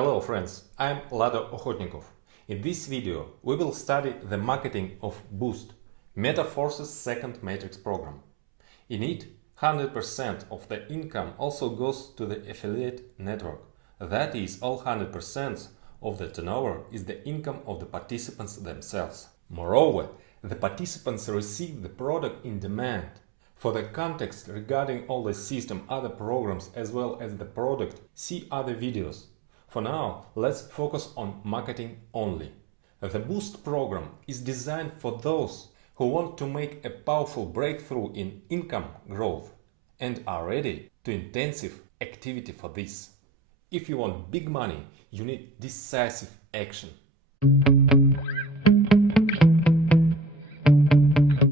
Hello friends, I'm Lado Okhotnikov. In this video we will study the marketing of Boost, MetaForce's second matrix program. In it, 100% of the income also goes to the affiliate network. That is, all 100% of the turnover is the income of the participants themselves. Moreover, the participants receive the product in demand. For the context regarding all the system, other programs as well as the product, see other videos. For now, let's focus on marketing only. The Boost program is designed for those who want to make a powerful breakthrough in income growth and are ready to intensive activity for this. If you want big money, you need decisive action.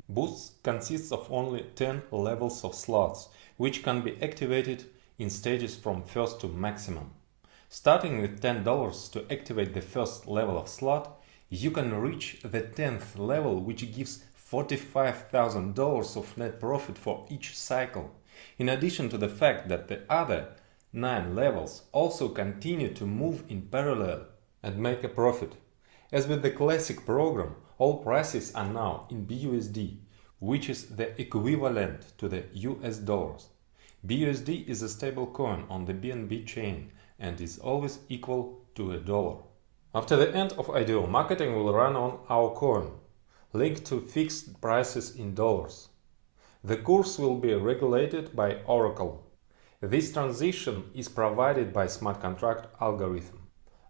Boost consists of only 10 levels of slots, which can be activated in stages from first to maximum. Starting with $10 to activate the first level of slot, you can reach the 10th level, which gives $45,000 of net profit for each cycle, in addition to the fact that the other 9 levels also continue to move in parallel and make a profit. As with the classic program, all prices are now in BUSD, which is the equivalent to the US dollars. BUSD is a stable coin on the BNB chain and is always equal to a dollar. After the end of IDO, marketing will run on our coin, linked to fixed prices in dollars. The course will be regulated by Oracle. This transition is provided by smart contract algorithm.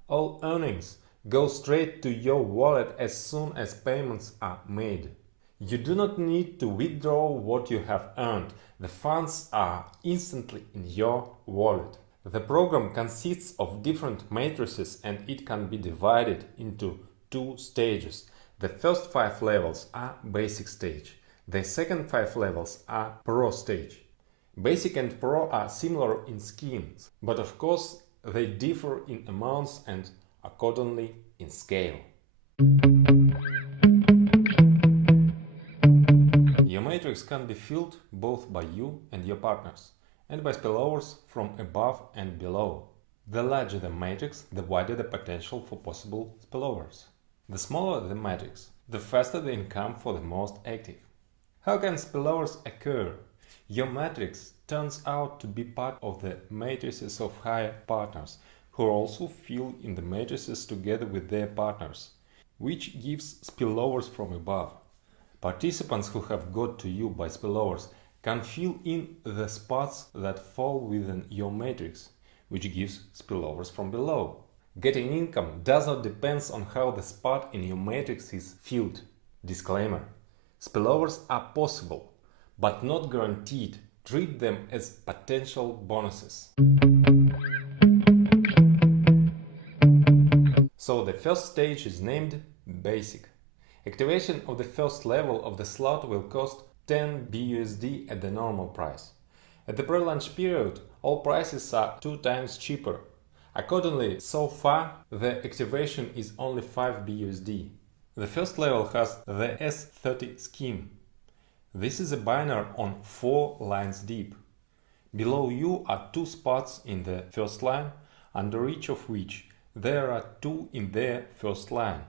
All earnings go straight to your wallet as soon as payments are made. You do not need to withdraw what you have earned. The funds are instantly in your wallet. The program consists of different matrices and it can be divided into 2 stages. The first 5 levels are basic stage. The second 5 levels are pro stage. Basic and pro are similar in schemes, but of course they differ in amounts and accordingly in scale. Your matrix can be filled both by you and your partners, and by spillovers from above and below. The larger the matrix, the wider the potential for possible spillovers. The smaller the matrix, the faster the income for the most active. How can spillovers occur? Your matrix turns out to be part of the matrices of higher partners, who also fill in the matrices together with their partners, which gives spillovers from above. Participants who have got to you by spillovers can fill in the spots that fall within your matrix, which gives spillovers from below. Getting income does not depend on how the spot in your matrix is filled. Disclaimer: spillovers are possible, but not guaranteed. Treat them as potential bonuses. So the first stage is named Basic. Activation of the first level of the slot will cost 10 BUSD at the normal price. At the pre-launch period, all prices are 2 times cheaper. Accordingly, so far, the activation is only 5 BUSD. The first level has the S30 scheme. This is a binary on 4 lines deep. Below you are 2 spots in the first line, under each of which there are 2 in their first line.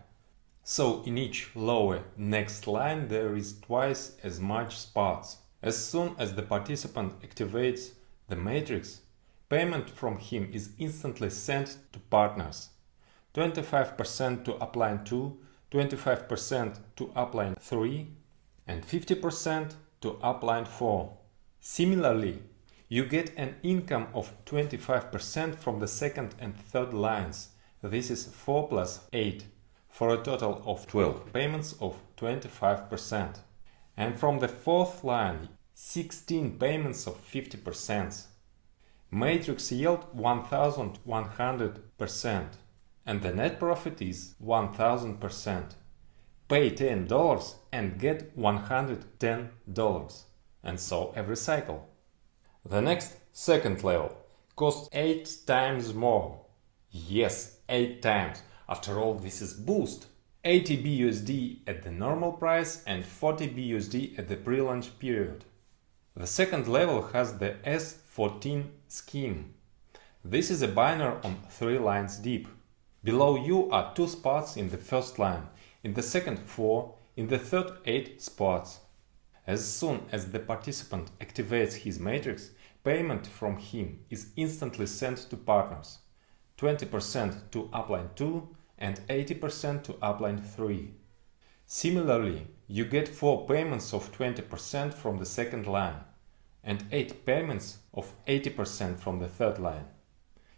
So in each lower next line there is twice as much spots. As soon as the participant activates the matrix, payment from him is instantly sent to partners. 25% to upline 2, 25% to upline 3 and 50% to upline 4. Similarly, you get an income of 25% from the second and third lines. This is 4 plus 8. For a total of 12 payments of 25%. And from the fourth line, 16 payments of 50%. Matrix yield 1100% and the net profit is 1000%. Pay $10 and get $110, and so every cycle. The next, second level, costs 8 times more. Yes, 8 times. After all, this is Boost. 80 BUSD at the normal price and 40 BUSD at the pre-launch period. The second level has the S14 scheme. This is a binary on 3 lines deep. Below you are 2 spots in the first line, in the second 4, in the third 8 spots. As soon as the participant activates his matrix, payment from him is instantly sent to partners, 20% to upline 2 and 80% to upline 3. Similarly, you get 4 payments of 20% from the second line and 8 payments of 80% from the third line.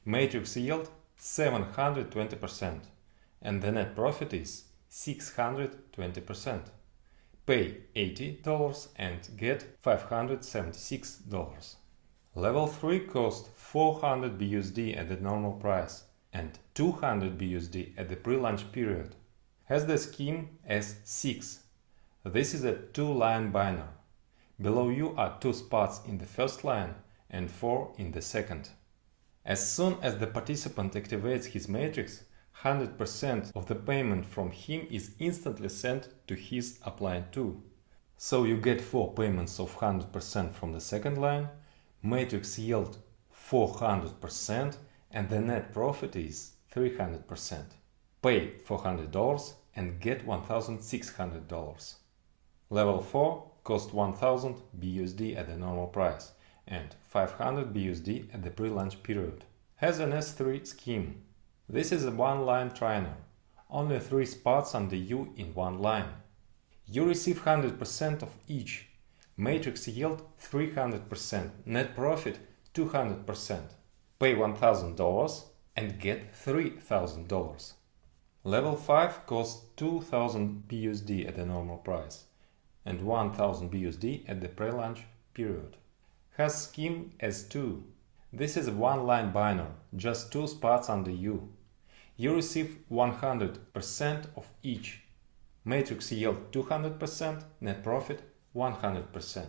Matrix yield 720% and the net profit is 620%. Pay $80 and get $576. Level 3 cost 400 BUSD at the normal price and 200 BUSD at the pre-launch period. Has the scheme as 6. This is a 2-line binary. Below you are 2 spots in the first line and 4 in the second. As soon as the participant activates his matrix, 100% of the payment from him is instantly sent to his upline 2. So you get 4 payments of 100% from the second line, matrix yield 400% and the net profit is 300%. Pay $400 and get $1,600. Level 4 cost 1000 BUSD at the normal price and 500 BUSD at the pre-launch period. Has an S3 scheme. This is a 1-line trainer, only 3 spots under you in 1 line. You receive 100% of each. Matrix yield 300%, net profit 200%. Pay $1,000 and get $3,000. Level 5 costs 2000 BUSD at the normal price and 1000 BUSD at the pre-launch period. Has scheme S2. This is a 1-line binary, just 2 spots under you. You receive 100% of each. Matrix yield 200%, net profit 100%.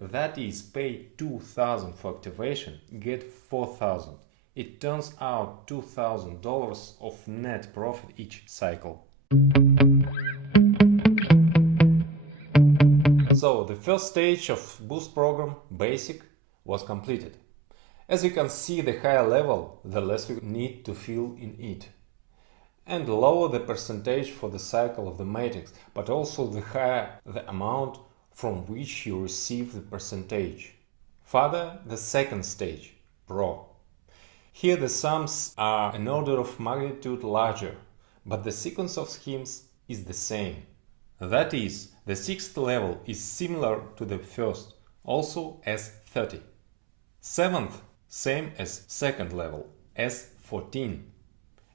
That is, pay 2000 for activation, get 4000. It turns out $2,000 of net profit each cycle. So the first stage of Boost program, Basic, was completed. As you can see, the higher level, the less you need to fill in it. And lower the percentage for the cycle of the matrix, but also the higher the amount from which you receive the percentage. Further, the second stage, Pro. Here the sums are an order of magnitude larger, but the sequence of schemes is the same. That is, the 6th level is similar to the first, also as 30. 7th, same as 2nd level, as 14.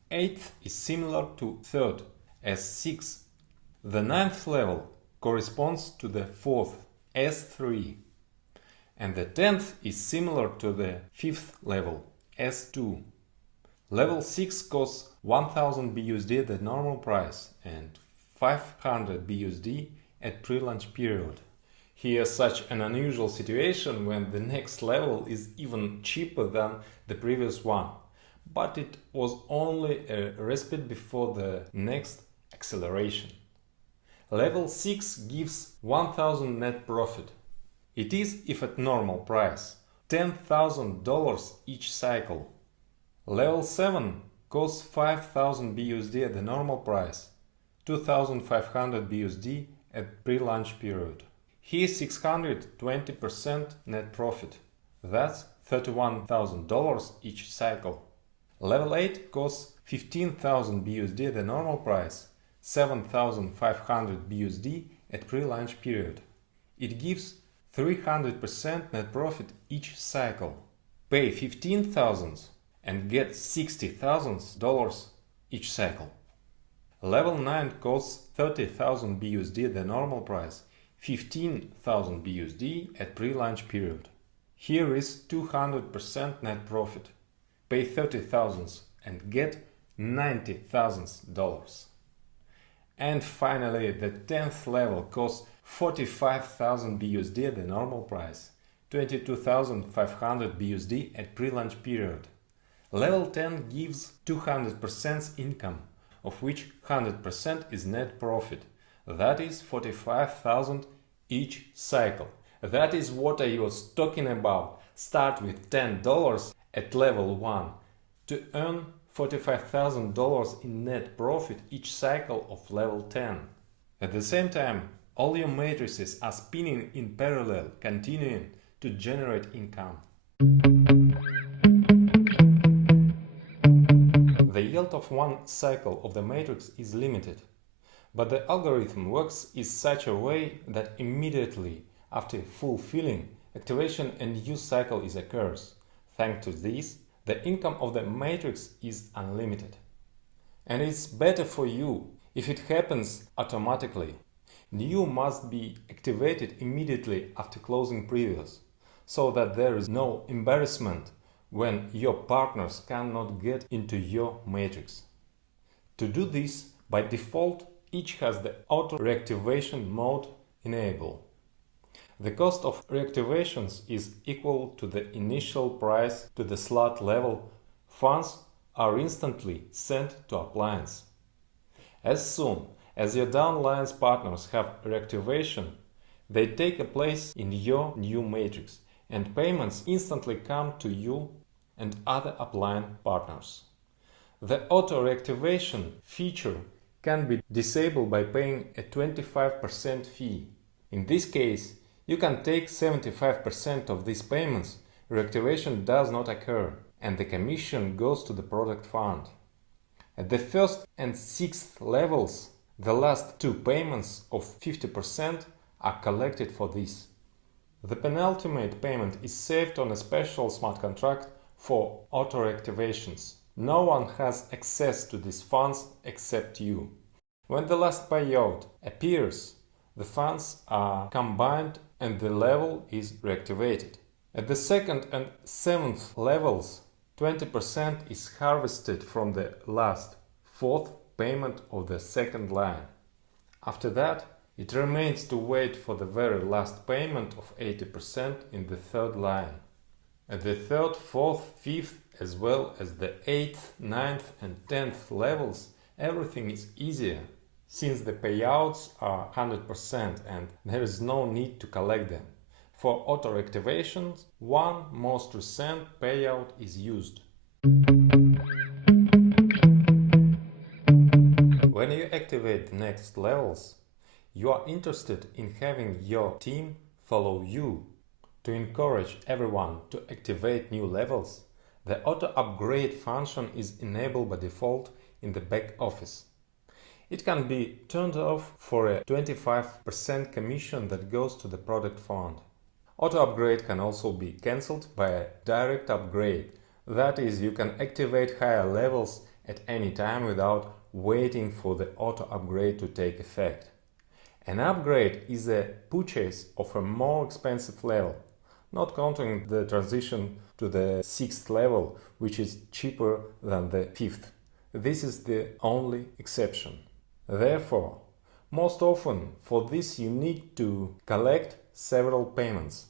8th is similar to 3rd, as 6. The 9th level corresponds to the 4th, as 3. And the 10th is similar to the 5th level, as 2. Level 6 costs 1000 BUSD at the normal price and 500 BUSD at pre-launch period. Here's such an unusual situation when the next level is even cheaper than the previous one, but it was only a respite before the next acceleration. Level 6 gives 1000 net profit. It is, if at normal price, $10,000 each cycle. Level 7 costs 5000 BUSD at the normal price, 2500 BUSD at pre-launch period. Here 620% net profit. That's $31,000 each cycle. Level 8 costs 15,000 BUSD at the normal price, 7,500 BUSD at pre-launch period. It gives 300% net profit each cycle. Pay 15,000 and get $60,000 each cycle. Level 9 costs 30,000 BUSD at the normal price, 15,000 BUSD at pre-launch period. Here is 200% net profit. Pay 30,000 and get $90,000. And finally, the 10th level costs 45,000 BUSD at the normal price, 22,500 BUSD at pre-launch period. Level 10 gives 200% income, of which 100% is net profit. That is 45,000 each cycle. That is what I was talking about. Start with $10 at level 1 to earn $45,000 in net profit each cycle of level 10. At the same time, all your matrices are spinning in parallel, continuing to generate income. The yield of one cycle of the matrix is limited, but the algorithm works in such a way that immediately after fulfilling activation a new cycle occurs. Thanks to this, the income of the matrix is unlimited. And it's better for you if it happens automatically. New must be activated immediately after closing previous, so that there is no embarrassment when your partners cannot get into your matrix. To do this, by default, each has the auto reactivation mode enabled. The cost of reactivations is equal to the initial price to the slot level. Funds are instantly sent to appliance. As soon as your downline's partners have reactivation, they take a place in your new matrix, and payments instantly come to you and other upline partners. The auto reactivation feature can be disabled by paying a 25% fee. In this case, you can take 75% of these payments. Reactivation does not occur, and the commission goes to the product fund. At the first and sixth levels, the last two payments of 50% are collected for this. The penultimate payment is saved on a special smart contract for auto-reactivations. No one has access to these funds except you. When the last payout appears, the funds are combined and the level is reactivated. At the second and seventh levels, 20% is harvested from the last fourth payment of the second line. After that, it remains to wait for the very last payment of 80% in the third line. At the third, fourth, fifth, as well as the 8th, 9th and 10th levels, everything is easier, since the payouts are 100% and there is no need to collect them. For auto-reactivations, one most recent payout is used. When you activate the next levels, you are interested in having your team follow you. To encourage everyone to activate new levels, the auto-upgrade function is enabled by default in the back office. It can be turned off for a 25% commission that goes to the product fund. Auto-upgrade can also be cancelled by a direct upgrade. That is, you can activate higher levels at any time without waiting for the auto-upgrade to take effect. An upgrade is a purchase of a more expensive level, not counting the transition to the 6th level, which is cheaper than the 5th. This is the only exception. Therefore, most often for this you need to collect several payments,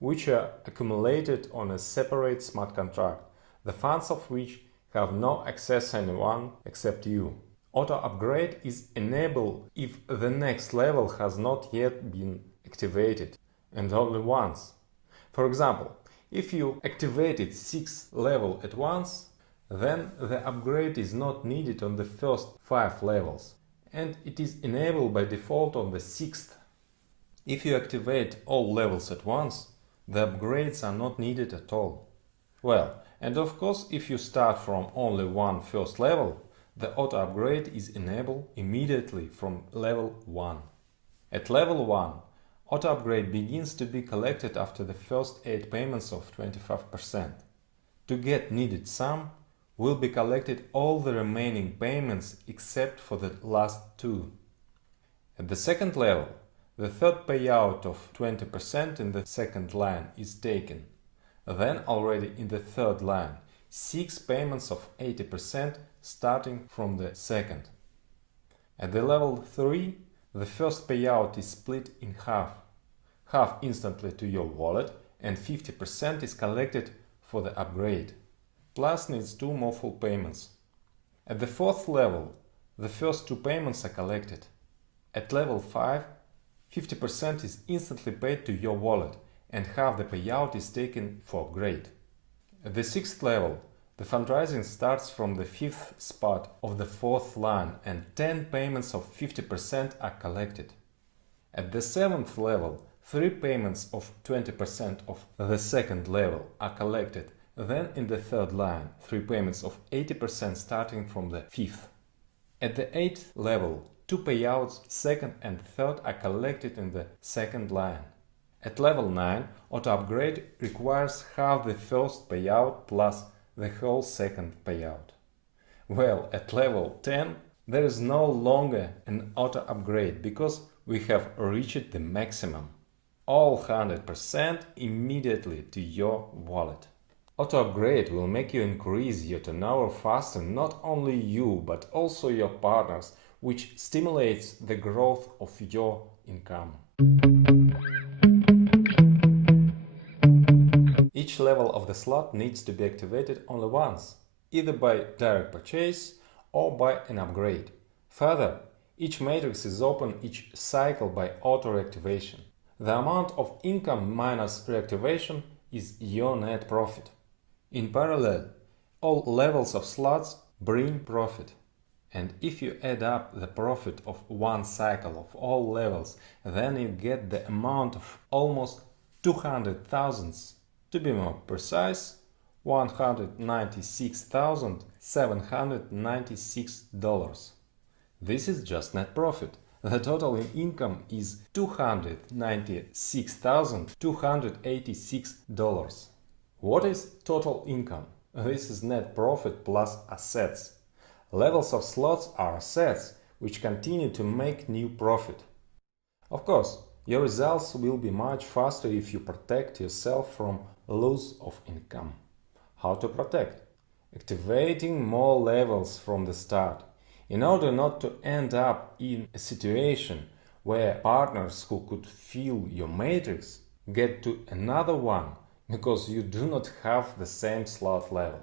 which are accumulated on a separate smart contract, the funds of which have no access to anyone except you. Auto-upgrade is enabled if the next level has not yet been activated, and only once. For example, if you activated 6th level at once, then the upgrade is not needed on the first 5 levels, and it is enabled by default on the 6th. If you activate all levels at once, the upgrades are not needed at all. Well, and of course, if you start from only one first level, the auto-upgrade is enabled immediately from level 1. At level 1, auto-upgrade begins to be collected after the first 8 payments of 25%. To get needed sum, will be collected all the remaining payments except for the last 2. At the second level, the third payout of 20% in the second line is taken. Then already in the third line, 6 payments of 80% starting from the second. At the level 3, the first payout is split in half instantly to your wallet, and 50% is collected for the upgrade, plus needs 2 more full payments. At the fourth level, the first 2 payments are collected. At level 5, 50% is instantly paid to your wallet, and half the payout is taken for upgrade. At the 6th level, the fundraising starts from the 5th spot of the 4th line and 10 payments of 50% are collected. At the 7th level, 3 payments of 20% of the 2nd level are collected. Then in the 3rd line, 3 payments of 80% starting from the 5th. At the 8th level, 2 payouts 2nd and 3rd are collected in the 2nd line. At level 9, auto upgrade requires half the first payout plus the whole 2nd payout. Well, at level 10, there is no longer an auto upgrade because we have reached the maximum. All 100% immediately to your wallet. Auto upgrade will make you increase your turnover faster, not only you but also your partners, which stimulates the growth of your income. Each level of the slot needs to be activated only once, either by direct purchase or by an upgrade. Further, each matrix is open each cycle by auto reactivation. The amount of income minus reactivation is your net profit. In parallel, all levels of slots bring profit. And if you add up the profit of one cycle of all levels, then you get the amount of almost 200,000. To be more precise, $196,796. This is just net profit. The total in income is $296,286. What is total income? This is net profit plus assets. Levels of slots are assets, which continue to make new profit. Of course, your results will be much faster if you protect yourself from loss of income. How to protect? Activating more levels from the start. In order not to end up in a situation where partners who could fill your matrix get to another one because you do not have the same slot level.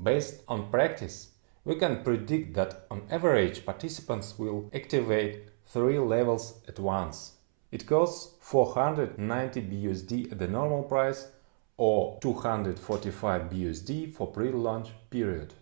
Based on practice, we can predict that on average participants will activate 3 levels at once. It costs 490 BUSD at the normal price or 245 BUSD for pre-launch period.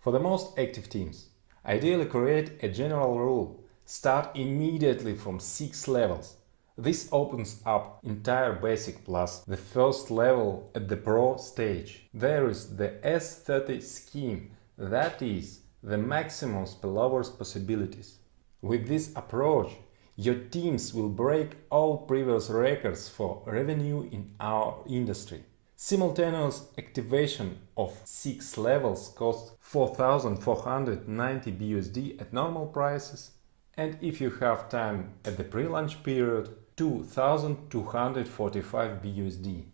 For the most active teams, ideally create a general rule: start immediately from 6 levels. This opens up entire basic plus the first level at the pro stage. There is the S30 scheme, that is the maximum spillovers possibilities. With this approach, your teams will break all previous records for revenue in our industry. Simultaneous activation of 6 levels costs 4,490 BUSD at normal prices, and if you have time at the pre-launch period, 2,245 BUSD.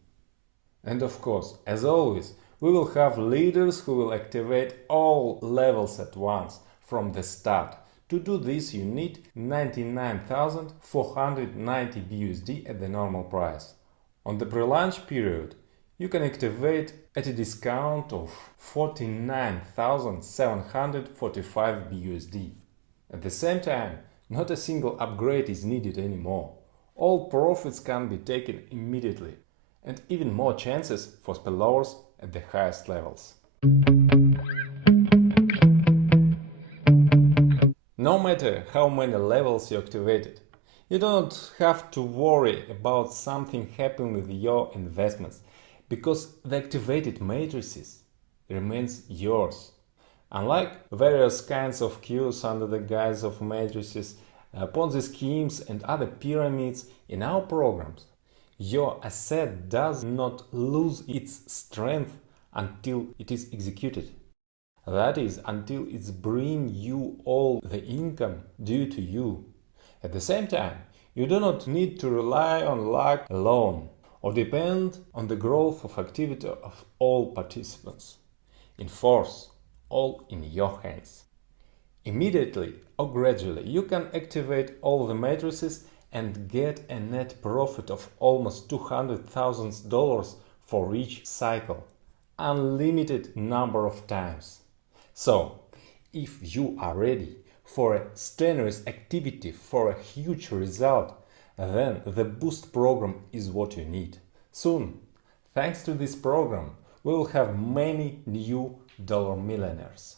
And of course, as always, we will have leaders who will activate all levels at once from the start. To do this, you need 99,490 BUSD at the normal price. On the pre-launch period, you can activate at a discount of 49,745 BUSD. At the same time, not a single upgrade is needed anymore. All profits can be taken immediately, and even more chances for spillovers at the highest levels. No matter how many levels you activated, you don't have to worry about something happening with your investments, because the activated matrices remains yours. Unlike various kinds of queues under the guise of matrices, Ponzi schemes and other pyramids in our programs, your asset does not lose its strength until it is executed. That is, until it's bringing you all the income due to you. At the same time, you do not need to rely on luck alone or depend on the growth of activity of all participants. In force, all in your hands. Immediately or gradually, you can activate all the matrices and get a net profit of almost $200,000 for each cycle, unlimited number of times. So, if you are ready for a strenuous activity for a huge result, then the Boost program is what you need. Soon, thanks to this program, we will have many new dollar millionaires.